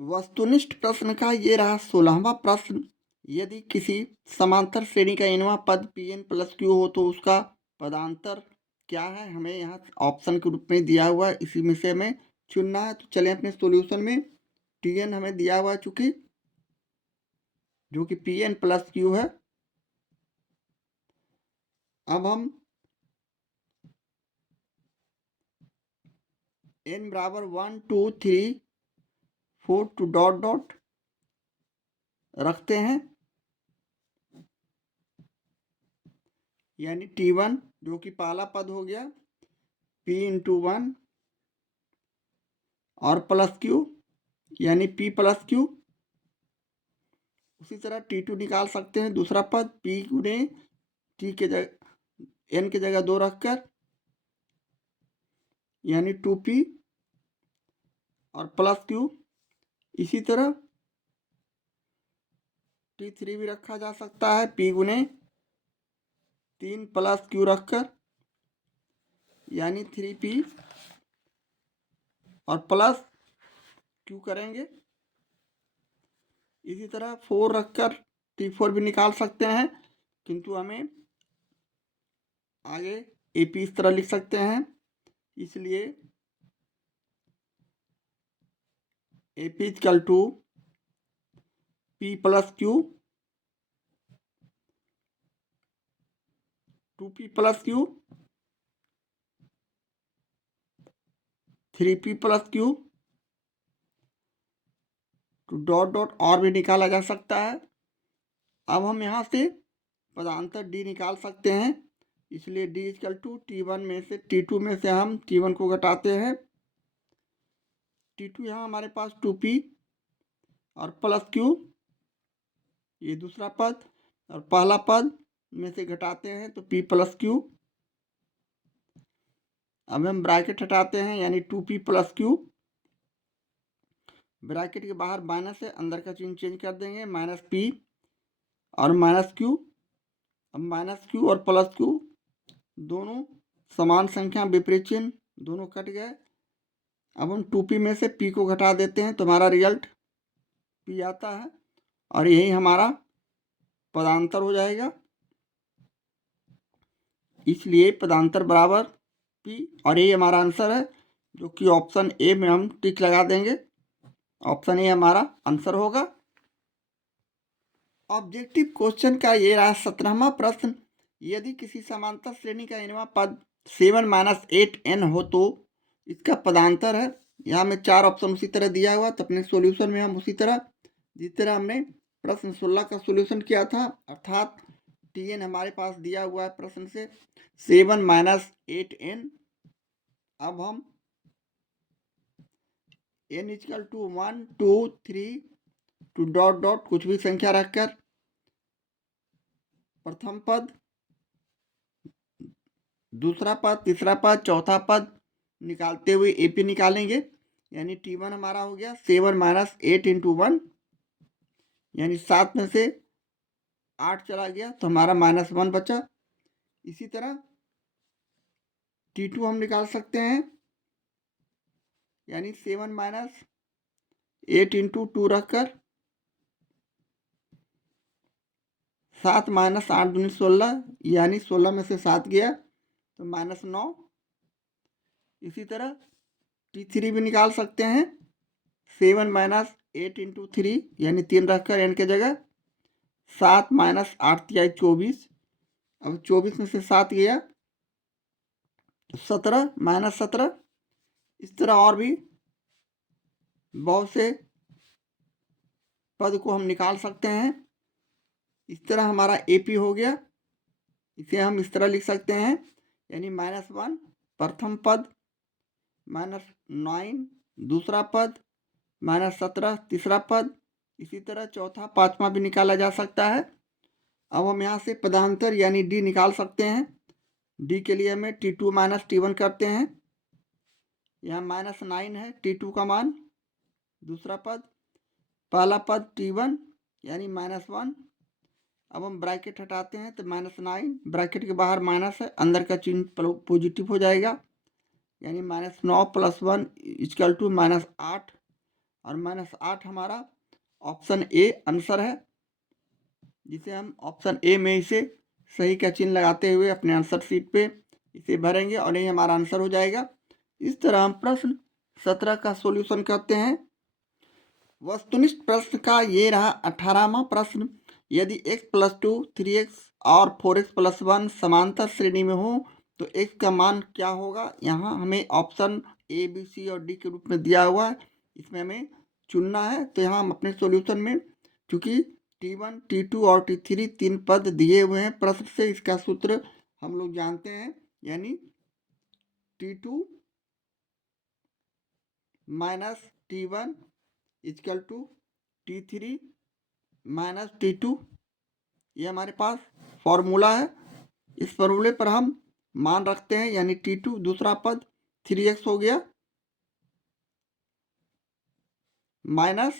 वस्तुनिष्ठ प्रश्न का ये रहा 16वां प्रश्न। यदि किसी समांतर श्रेणी का nवां पद Pn प्लस Q हो तो उसका पदांतर क्या है? हमें यहाँ ऑप्शन के रूप में दिया हुआ है, इसी में से हमें चुनना है। तो चलें अपने सॉल्यूशन में। Tn हमें दिया हुआ है चूंकि, जो कि Pn प्लस Q है। अब हम n बराबर 1 2 3 4 टू डॉट डॉट रखते हैं, यानी T1 जो कि पहला पद हो गया P इंटू 1 और प्लस Q यानी P प्लस Q। उसी तरह T2 निकाल सकते हैं, दूसरा पद P गुणे T के जगह N के जगह 2 रखकर, यानी 2P और प्लस Q। इसी तरह T3 भी रखा जा सकता है, P गुणे 3 प्लस Q रखकर, यानी 3P और प्लस Q करेंगे। इसी तरह 4 रखकर T4 भी निकाल सकते हैं, किंतु हमें आगे AP इस तरह लिख सकते हैं, इसलिए AP equal to P plus Q 2P plus Q 3P plus Q तो डॉट डॉट और भी निकाला जा सकता है। अब हम यहाँ से पदांतर D निकाल सकते हैं, इसलिए D इक्वल टू T1 में से T2 में से हम T1 को घटाते हैं। T2 यहाँ हमारे पास 2P और प्लस Q, ये दूसरा पद, और पहला पद में से घटाते हैं तो P प्लस Q। अब हम ब्रैकेट हटाते हैं, यानी 2P प्लस Q। ब्रैकेट के बाहर माइनस है, अंदर का चिन्ह चेंज कर देंगे, माइनस P और माइनस Q। अब माइनस Q और प्लस Q दोनों समान संख्या, विपरीत चिन्ह, दोनों कट गए। अब हम 2P में से P को घटा देते हैं तो हमारा रिजल्ट P आता है, और यही हमारा पदांतर हो जाएगा। इसलिए पदांतर बराबर P, और यही हमारा आंसर है, जो कि ऑप्शन ए में हम टिक लगा देंगे। ऑप्शन ए हमारा आंसर होगा। ऑब्जेक्टिव क्वेश्चन का ये रहा 17वां प्रश्न। यदि किसी समांतर श्रेणी का nवां पद 7-8n हो तो इसका पदांतर है। यहाँ में 4 ऑप्शन उसी तरह दिया हुआ, तो अपने सॉल्यूशन में हम उसी तरह, जिस तरह हमने प्रश्न 16 का सॉल्यूशन किया था, अर्थात Tn हमारे पास दिया हुआ है प्रश्न से 7-8n। अब हम n equal to 1 2 3 to dot dot कुछ भी संख्या रखकर प्रथम पद, दूसरा पद, तीसरा पद, चौथा पद निकालते हुए AP निकालेंगे, यानी T1 हमारा हो गया 7-8 इंटू 1, यानी 7 में से 8 चला गया तो हमारा -1 बचा। इसी तरह T2 हम निकाल सकते हैं, यानी 7-8 इंटू 2 रखकर, 7 - 8 दूनी 16, यानी 16 में से 7 गया तो -9। इसी तरह T3 भी निकाल सकते हैं, 7-8 इंटू 3, यानी 3 रखकर n के जगह, 7 - 8 × 24। अब 24 में से 7 गया तो 17 - 17। इस तरह और भी बहुत से पद को हम निकाल सकते हैं। इस तरह हमारा AP हो गया। इसे हम इस तरह लिख सकते हैं, यानी -1 प्रथम पद, -9 दूसरा पद, -17 तीसरा पद। इसी तरह चौथा पांचवा भी निकाला जा सकता है। अब हम यहाँ से पदांतर यानी D निकाल सकते हैं। D के लिए हमें T2 - T1 करते हैं, यहाँ -9 है T2 का मान, दूसरा पद, पहला पद T1 यानी -1। अब हम ब्रैकेट हटाते हैं तो -9, ब्रैकेट के बाहर माइनस है, अंदर का चिन्ह पॉजिटिव हो जाएगा, यानी -9 + 1 = -8। और -8 हमारा ऑप्शन ए आंसर है, जिसे हम ऑप्शन ए में इसे सही का चिन्ह लगाते हुए अपने आंसर शीट पे इसे भरेंगे और ये हमारा आंसर हो जाएगा। इस तरह हम प्रश्न 17 का सॉल्यूशन करते हैं। वस्तुनिष्ठ प्रश्न का ये रहा 18वां प्रश्न। यदि x+2, 3x और 4x+1 समांतर श्रेणी में हो तो x का मान क्या होगा। यहाँ हमें ऑप्शन ए, बी, सी और डी के रूप में दिया हुआ है, इसमें हमें चुनना है। तो यहाँ हम अपने सॉल्यूशन में, चूँकि T1, T2 और T3 तीन पद दिए हुए हैं प्रश्न से, इसका सूत्र हम लोग जानते हैं, यानी T2 minus T1 equal to T3 minus T2। ये हमारे पास फॉर्मूला है। इस फॉर्मूले पर हम मान रखते हैं, यानी T2 दूसरा पद 3x हो गया माइनस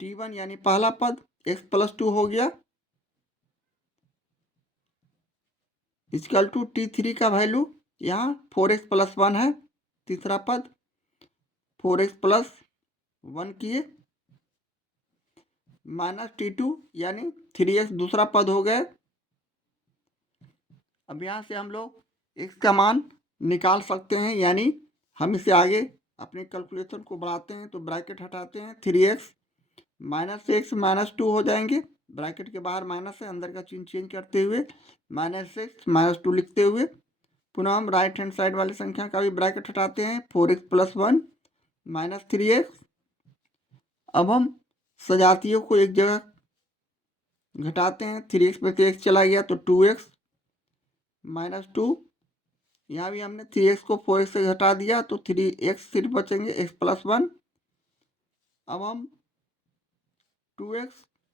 T1 यानी पहला पद x+2 हो गया इक्वल टू T3 का वैल्यू यहाँ 4x+1 है, तीसरा पद 4x+1 किए माइनस T2 यानी 3x दूसरा पद हो गए। अब यहाँ से हम लोग x का मान निकाल सकते हैं, यानी हम इसे आगे अपने कैलकुलेशन को बढ़ाते हैं तो ब्रैकेट हटाते हैं, 3x माइनस x माइनस 2 हो जाएंगे। ब्रैकेट के बाहर माइनस है, अंदर का चिन्ह चेंज करते हुए -x -2 लिखते हुए पुनः हम राइट हैंड साइड वाली संख्या का भी ब्रैकेट हटाते हैं, 4x+1 माइनस 3x। अब हम सजातीयों को एक जगह घटाते हैं, 3x में 3x चला गया तो 2x -2। यहाँ भी हमने 3x को 4x से घटा दिया तो 3x सिर्फ बचेंगे, x+1। अब हम 2x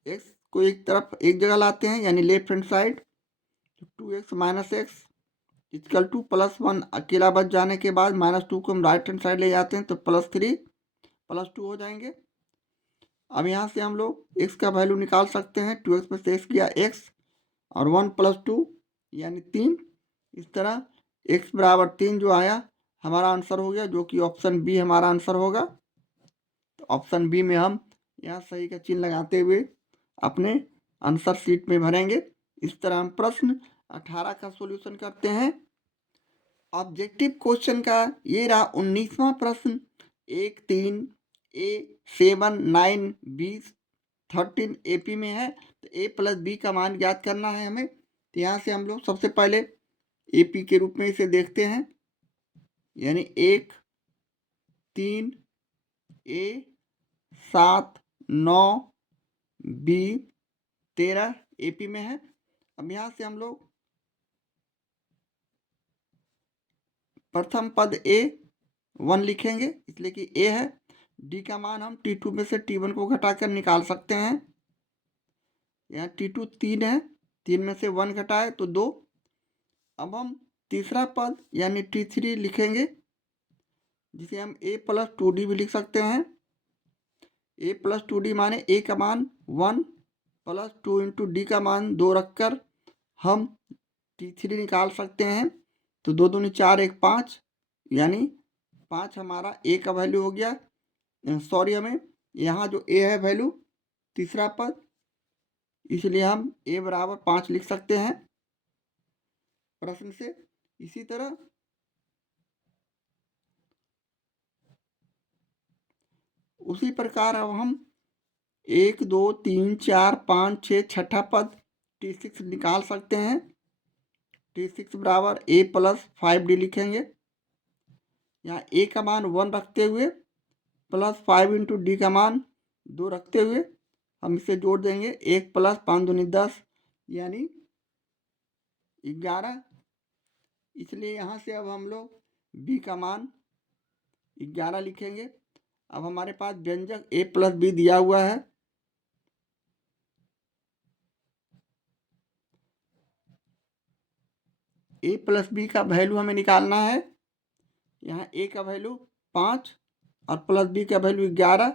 x को एक तरफ एक जगह लाते हैं, यानी लेफ्ट हैंड साइड, तो 2x minus x equal to +1 अकेला बच जाने के बाद -2 को हम राइट हैंड साइड ले जाते हैं तो +3 +2 हो जाएंगे। अब यहाँ से हम लोग x का वैल्यू निकाल सकते हैं, 2x में से x गया x और 1 + 2 यानी 3। इस तरह x बराबर 3 जो आया हमारा आंसर हो गया, जो कि ऑप्शन बी हमारा आंसर होगा। तो ऑप्शन बी में हम यहाँ सही का चिन्ह लगाते हुए अपने आंसर शीट में भरेंगे। इस तरह हम प्रश्न 18 का सॉल्यूशन करते हैं। ऑब्जेक्टिव क्वेश्चन का ये रहा 19वां प्रश्न। 1, 3, A, 7, 9, B, 13 AP में है, तो A + B का मान ज्ञात करना है हमें। तो यहाँ से हम लोग सबसे पहले AP के रूप में इसे देखते हैं, यानी 1, 3, A, 7, 9, B, 13 AP में है। अब यहाँ से हम लोग प्रथम पद A 1 लिखेंगे, इसलिए कि A है। D का मान हम T2 में से T1 को घटाकर निकाल सकते हैं। यहाँ T2 3 है, 3 में से 1 घटाए तो 2। अब हम तीसरा पद यानी T3 लिखेंगे, जिसे हम A + 2D भी लिख सकते हैं। A + 2D माने A का मान 1 + 2 × D का मान 2 रखकर हम T3 निकाल सकते हैं। तो 2 दूनी 4, 1 5, यानी 5 हमारा A का वैल्यू हो गया। सॉरी, हमें यहाँ जो A है वैल्यू तीसरा पद, इसलिए हम A बराबर 5 लिख सकते हैं प्रश्न से। इसी तरह उसी प्रकार अब हम 1, 2, 3, 4, 5, 6 छठा पद T6 निकाल सकते हैं। T6 बराबर A + 5D लिखेंगे। यहाँ A का मान 1 रखते हुए +5 × D का मान 2 रखते हुए हम इसे जोड़ देंगे। 1 + 5 दूनी 10 यानी 11। इसलिए यहाँ से अब हम लोग B का मान 11 लिखेंगे। अब हमारे पास व्यंजक A + B दिया हुआ है। A + B का वैल्यू हमें निकालना है। यहाँ A का वैल्यू 5 और +B का वैल्यू 11,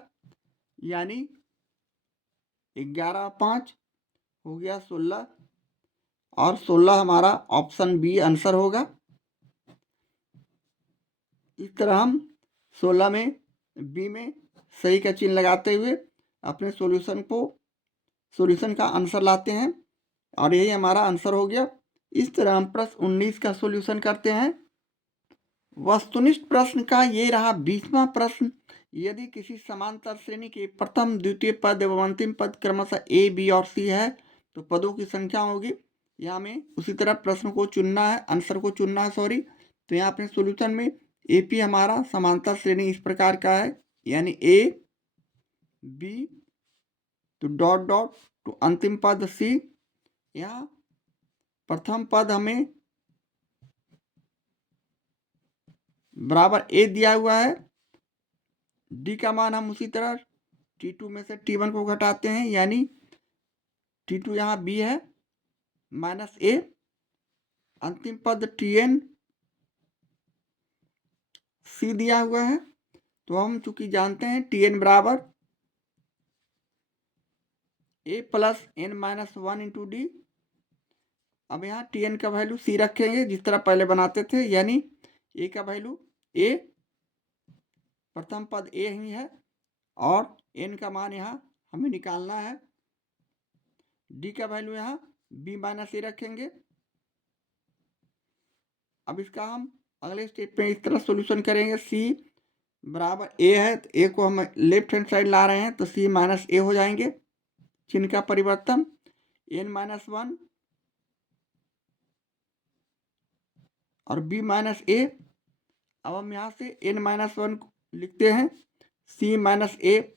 यानी 11 5 हो गया 16, और 16 हमारा ऑप्शन बी आंसर होगा। इस तरह हम 16 में बी में सही का चिन्ह लगाते हुए अपने सॉल्यूशन का आंसर लाते हैं और यही हमारा आंसर हो गया। इस तरह हम प्रश्न 19 का सॉल्यूशन करते हैं। वस्तुनिष्ठ प्रश्न का ये रहा 20वां प्रश्न। यदि किसी समांतर श्रेणी के प्रथम द्वितीय पद एवं अंतिम पद क्रमशः ए बी और सी है तो पदों की संख्या होगी। यहाँ हमें उसी तरह प्रश्न को चुनना है, आंसर को चुनना है, सॉरी। तो यहाँ अपने सॉल्यूशन में एपी हमारा समांतर श्रेणी इस प्रकार का है, यानी ए बी तो डॉट डॉट तो अंतिम पद सी। यहाँ प्रथम पद हमें बराबर ए दिया हुआ है। डी का मान हम उसी तरह T2 में से T1 को घटाते हैं, यानी T2 यहाँ बी है माइनस ए। अंतिम पद Tn सी दिया हुआ है। तो हम चूंकि जानते हैं Tn बराबर a plus n minus 1 into d. अब यहाँ Tn का वैल्यू सी रखेंगे जिस तरह पहले बनाते थे, यानी ए का वैल्यू ए, प्रथम पद ए ही है और एन का मान यहाँ हमें निकालना है। डी का वैल्यू यहाँ बी माइनस ए रखेंगे। अब इसका हम अगले स्टेप में इस तरह सॉल्यूशन करेंगे। सी बराबर ए है तो ए को हम लेफ्ट हैंड साइड ला रहे हैं तो सी माइनस ए हो जाएंगे, चिन्ह का परिवर्तन। एन माइनस 1 और बी माइनस ए। अब हम यहाँ से एन माइनस 1 लिखते हैं, सी माइनस ए,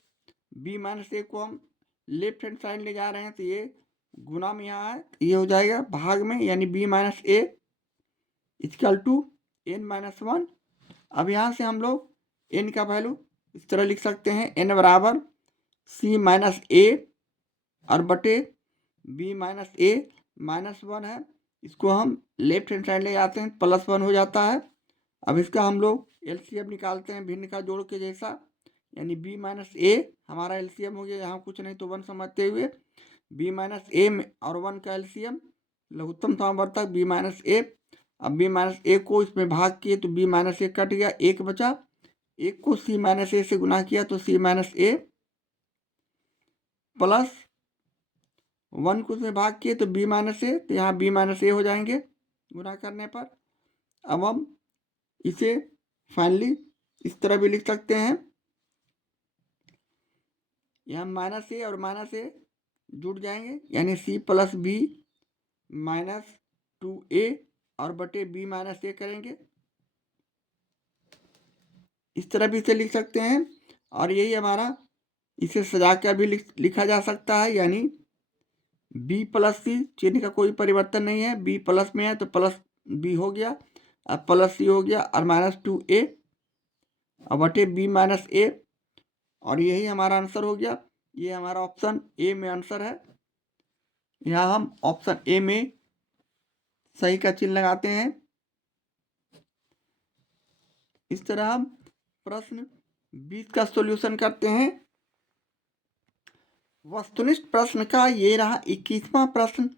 बी माइनस ए को हम लेफ्ट हैंड साइड ले जा रहे हैं तो ये गुना में यहाँ है, ये हो जाएगा भाग में, यानी B minus A equal to N minus 1। अब यहाँ से हम लोग एन का वैल्यू इस तरह लिख सकते हैं, एन बराबर सी माइनस ए और बटे बी माइनस ए माइनस 1 है, इसको हम लेफ्ट हैंड साइड ले जाते हैं प्लस 1 हो जाता है। अब इसका हम लोग एलसीएम निकालते हैं भिन्न का जोड़ के जैसा, यानी बी माइनस ए हमारा एलसीएम हो गया, यहाँ कुछ नहीं तो 1 समझते हुए बी माइनस ए और 1 का एलसीएम लघुत्तम समावर्तक बी माइनस ए। अब बी माइनस ए को इसमें भाग किए तो बी माइनस ए कट गया, एक बचा। एक को सी माइनस ए से गुना किया तो सी माइनस ए प्लस 1 को उसमें भाग किए तो बी माइनस ए, तो यहाँ बी माइनस ए हो जाएंगे गुना करने पर। अब हम इसे फाइनली इस तरह भी लिख सकते हैं, यहाँ माइनस ए और माइनस ए जुड़ जाएंगे, यानी C plus B minus 2a और बटे बी माइनस ए करेंगे। इस तरह भी इसे लिख सकते हैं और यही हमारा, इसे सजा कर भी लिखा जा सकता है, यानी बी प्लस सी, चिन्ह का कोई परिवर्तन नहीं है, बी प्लस में है तो प्लस बी हो गया, अब प्लस सी हो गया और माइनस 2a और बटे बी माइनस ए, और यही हमारा आंसर हो गया। ये हमारा ऑप्शन ए में आंसर है। यहाँ हम ऑप्शन ए में सही का चिन्ह लगाते हैं। इस तरह हम प्रश्न 20 का सॉल्यूशन करते हैं। वस्तुनिष्ठ प्रश्न का ये रहा 21वां प्रश्न।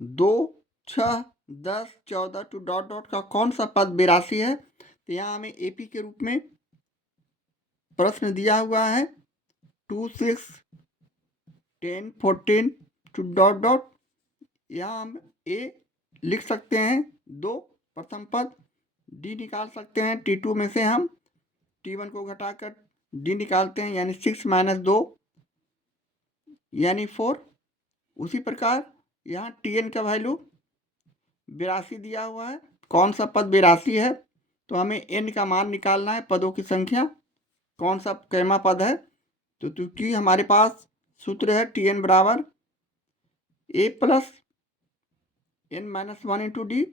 2, 6, 10, 14 टू डॉट डॉट का कौन सा पद बेरासी है? तो यहाँ हमें एपी के रूप में प्रश्न दिया हुआ है। 2, 6, 10, 14 टू डॉट डॉट। यहाँ हम ए लिख सकते हैं 2 प्रथम पद, डी निकाल सकते हैं, T2 में से हम T1 को घटाकर डी निकालते हैं, यानी 6 माइनस 2 यानी 4। उसी प्रकार यहाँ Tn का वैल्यू 82 दिया हुआ है। कौन सा पद 82 है? तो हमें n का मान निकालना है, पदों की संख्या कौन सा कैमा पद है। तो क्योंकि हमारे पास सूत्र है Tn बराबर a plus n minus 1 into D.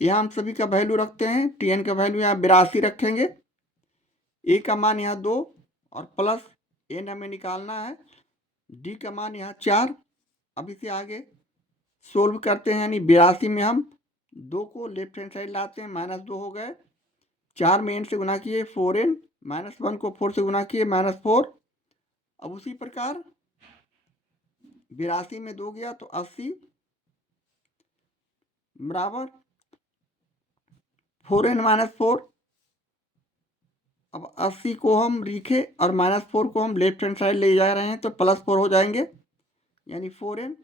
यहाँ हम सभी का वैल्यू रखते हैं। Tn का वैल्यू यहाँ 82 रखेंगे, a का मान यहाँ 2 और प्लस n हमें निकालना है, डी का मान यहाँ 4। अब इसे आगे सोल्व करते हैं, यानी 82 में हम 2 को लेफ्ट हैंड साइड लाते हैं, माइनस 2 हो गए, 4 में n से गुना किए 4n, माइनस 1 को 4 से गुना किए माइनस 4। अब उसी प्रकार 82 में 2 गया तो 80 बराबर 4n माइनस 4 अब 80 को हम लिखे और -4 को हम लेफ्ट हैंड साइड ले जा रहे हैं तो +4 हो जाएंगे, यानी 4n।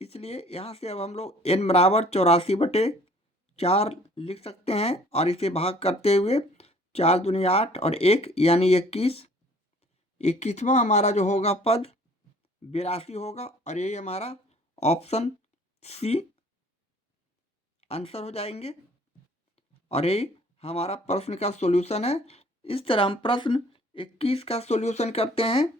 इसलिए यहाँ से अब हम लोग n बराबर 84/4 लिख सकते हैं और इसे भाग करते हुए 4 दूनी 8 और 1 यानी 21। 21वां हमारा जो होगा पद 82 होगा और ये हमारा ऑप्शन सी आंसर हो जाएंगे और ये हमारा प्रश्न का सॉल्यूशन है। इस तरह हम प्रश्न 21 का सॉल्यूशन करते हैं।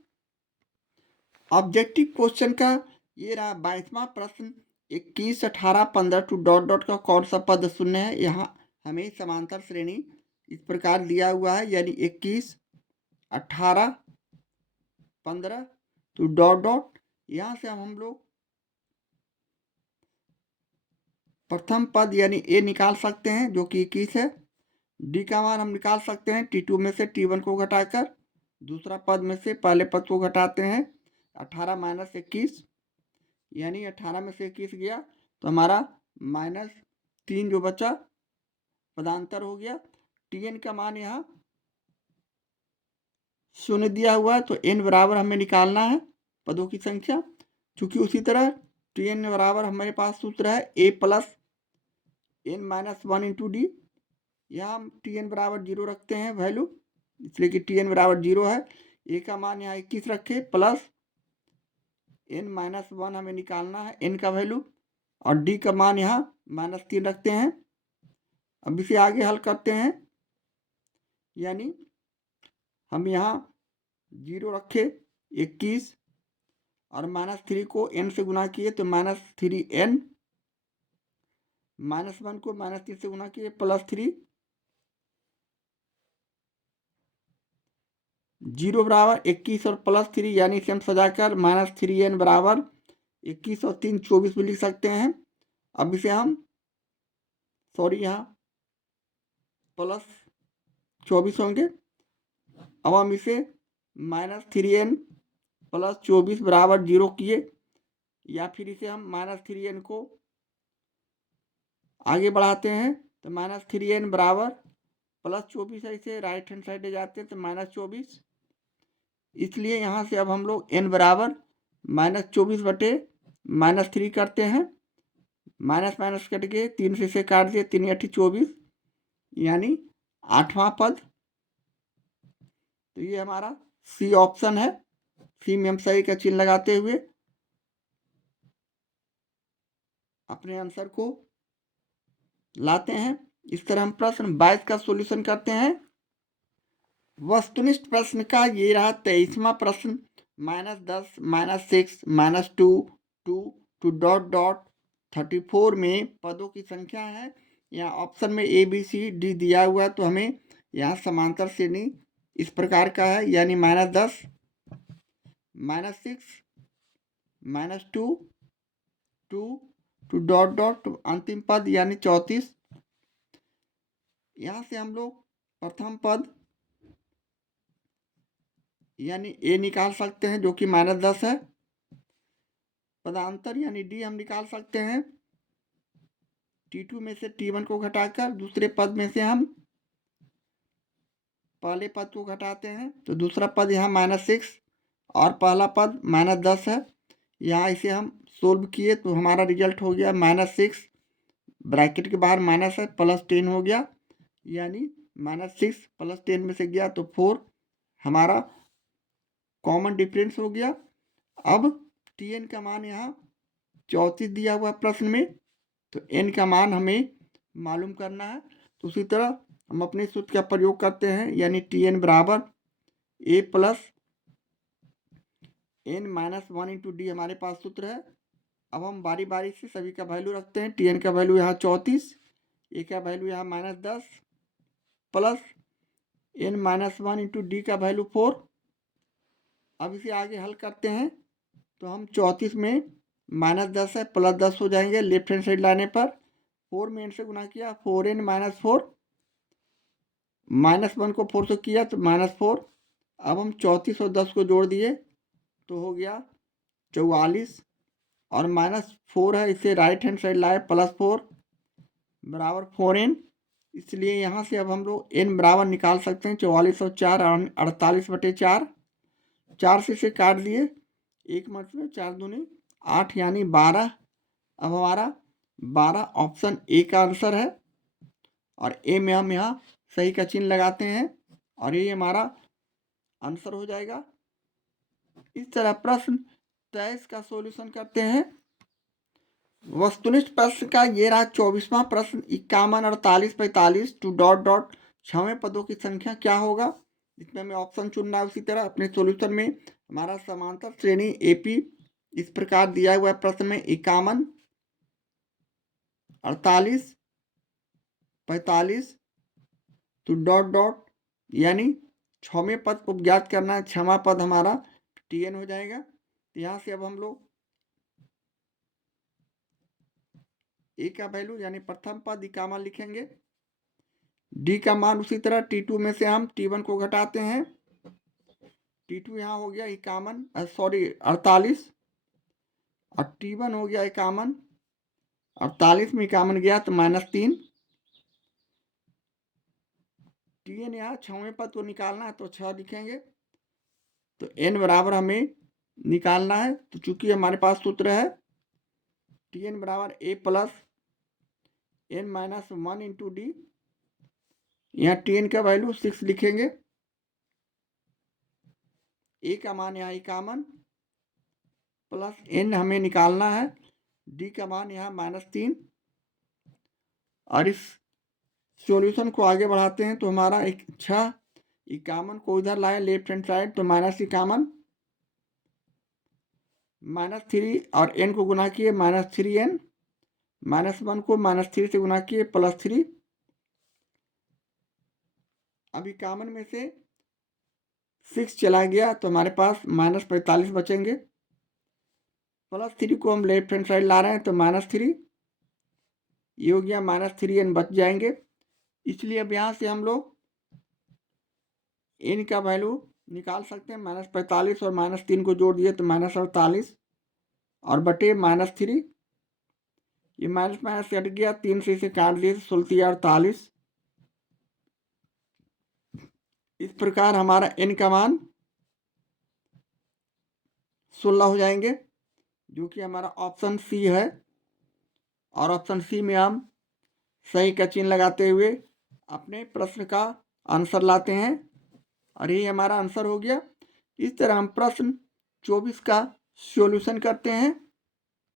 ऑब्जेक्टिव क्वेश्चन का ये रहा 22वां प्रश्न। 21, 18, 15 टू डॉट डॉट का कौन सा पद शून्य है। यहाँ हमें समांतर श्रेणी इस प्रकार दिया हुआ है, यानी 21, 18, 15 टू डॉट डॉट। यहाँ से हम लोग प्रथम पद यानी ए निकाल सकते हैं जो कि 21 है। डी का मान हम निकाल सकते हैं T2 में से T1 को घटाकर। दूसरा पद में से पहले पद को घटाते हैं 18 - 21, यानी 18 में से 21 गया तो हमारा -3 जो बचा पदांतर हो गया। Tn का मान यहाँ 0 दिया हुआ है तो n बराबर हमें निकालना है पदों की संख्या। चूंकि उसी तरह Tn बराबर हमारे पास सूत्र है a + n - 1 × d। यहाँ हम Tn बराबर 0 रखते हैं वैल्यू, इसलिए कि Tn बराबर 0 है। a का मान यहाँ 21 रखे प्लस n - 1 हमें निकालना है n का वैल्यू, और d का मान यहाँ -3 रखते हैं। अब इसे आगे हल करते हैं, यानी हम यहाँ 0 रखे 21 और -3 को n से गुना किए तो -3n, -1 को -3 से गुना किए +3, 0 बराबर 21 और +3, यानी इसे हम सजाकर -3n बराबर 21 और 3 24 भी लिख सकते हैं। अब इसे हम यहाँ +24 होंगे। अब हम इसे -3n + 24 बराबर 0 किए, या फिर इसे हम -3n को आगे बढ़ाते हैं तो -3n बराबर +24 है, इसे राइट हैंड साइड ले जाते हैं तो -24। इसलिए यहाँ से अब हम लोग n बराबर -24/-3 करते हैं। माइनस माइनस कट के 3 से इसे काट दिए, 3 × 8 = 24, यानी 8वां पद। तो ये हमारा सी ऑप्शन है। सी में हम सही का चिन्ह लगाते हुए अपने आंसर को लाते हैं। इस तरह हम प्रश्न 22 का सॉल्यूशन करते हैं। वस्तुनिष्ठ प्रश्न का ये रहा 23वां प्रश्न। -10, -6, -2, 2 टू डॉट डॉट 34 में पदों की संख्या है। यहाँ ऑप्शन में A, B, C, D दिया हुआ है तो हमें यहाँ समांतर श्रेणी इस प्रकार का है, यानी -10, -6, -2, 2 टू डॉट डॉट अंतिम पद यानी 34। यहाँ से हम लोग प्रथम पद यानी A निकाल सकते हैं जो कि -10 है। पदांतर यानी D हम निकाल सकते हैं T2 में से T1 को घटाकर। दूसरे पद में से हम पहले पद को घटाते हैं तो दूसरा पद यहाँ -6 और पहला पद -10 है। यहाँ इसे हम सोल्व किए तो हमारा रिजल्ट हो गया -6, ब्रैकेट के बाहर माइनस है, +10 हो गया, यानी -6 + 10 में से गया तो 4 हमारा कॉमन डिफरेंस हो गया। अब Tn का मान यहाँ 34 दिया हुआ प्रश्न में, तो n का मान हमें मालूम करना है। तो उसी तरह हम अपने सूत्र का प्रयोग करते हैं, यानी Tn बराबर A + n - 1 × d हमारे पास सूत्र है। अब हम बारी बारी से सभी का वैल्यू रखते हैं। Tn का वैल्यू यहाँ 34, A का वैल्यू यहाँ -10 प्लस n - 1 × d का वैल्यू 4। अब इसे आगे हल करते हैं तो हम 34 में -10 है +10 हो जाएंगे लेफ्ट हैंड साइड लाने पर। 4 में n से गुना किया 4n - 4, -1 को 4 से किया तो -4। अब हम 34 और 10 को जोड़ दिए तो हो गया 44, और -4 है, इसे राइट हैंड साइड लाए +4 बराबर 4n। इसलिए यहाँ से अब हम लोग n बराबर निकाल सकते हैं 4404 48/4। 4 से इसे काट दिए, 1 मतलब 4 दूनी 8 यानी 12। अब हमारा 12 ऑप्शन ए का आंसर है और ए में हम यहाँ सही का चिन्ह लगाते हैं और ये हमारा आंसर हो जाएगा। इस तरह प्रश्न 23 का सॉल्यूशन करते हैं। वस्तुनिष्ठ प्रश्न का ये रहा 24वां प्रश्न। 51 48 45 टू डॉट डॉट 6वें पदों की संख्या क्या होगा। इसमें हमें ऑप्शन चुनना है। उसी तरह अपने सॉल्यूशन में हमारा समांतर श्रेणी एपी इस प्रकार दिया हुआ है प्रश्न में 51 48 45 तो डॉट डॉट यानी 6वें पद को ज्ञात करना है। 6वां पद हमारा टीएन हो जाएगा। तो यहाँ से अब हम लोग ए का वैल्यू यानी प्रथम पद 51 लिखेंगे। डी का मान उसी तरह T2 में से हम T1 को घटाते हैं। T2 यहाँ हो गया 48 और T1 हो गया 51। 48 में 51 गया तो -3। Tn यहाँ 6वें पद को निकालना है तो 6 लिखेंगे। तो n बराबर हमें निकालना है। तो चूंकि हमारे पास सूत्र है Tn बराबर a plus n minus 1 into D. यहाँ Tn का वैल्यू 6 लिखेंगे। ए का मान यहाँ 51 प्लस n हमें निकालना है। डी का मान यहाँ -3 और इस सॉल्यूशन को आगे बढ़ाते हैं तो हमारा 6 51 को इधर लाए लेफ्ट हैंड साइड तो -51 -3 और n को गुना किए -3n -1 को -3 से गुना किए +3। अब 51 में से 6 चला गया तो हमारे पास -45 बचेंगे। +3 को हम लेफ्ट हैंड साइड ला रहे हैं तो -3 ये हो गया -3n बच जाएंगे। इसलिए अब यहाँ से हम लोग n का वैल्यू निकाल सकते हैं। -45 और -3 को जोड़ दिए तो -48 और बटे -3 ये माइनस माइनस कट गया। 3 से इसे काट दिए 16 48। इस प्रकार हमारा n का मान 16 हो जाएंगे जो कि हमारा ऑप्शन सी है। और ऑप्शन सी में हम सही का चिन्ह लगाते हुए अपने प्रश्न का आंसर लाते हैं और ये हमारा आंसर हो गया। इस तरह हम प्रश्न 24 का सॉल्यूशन करते हैं।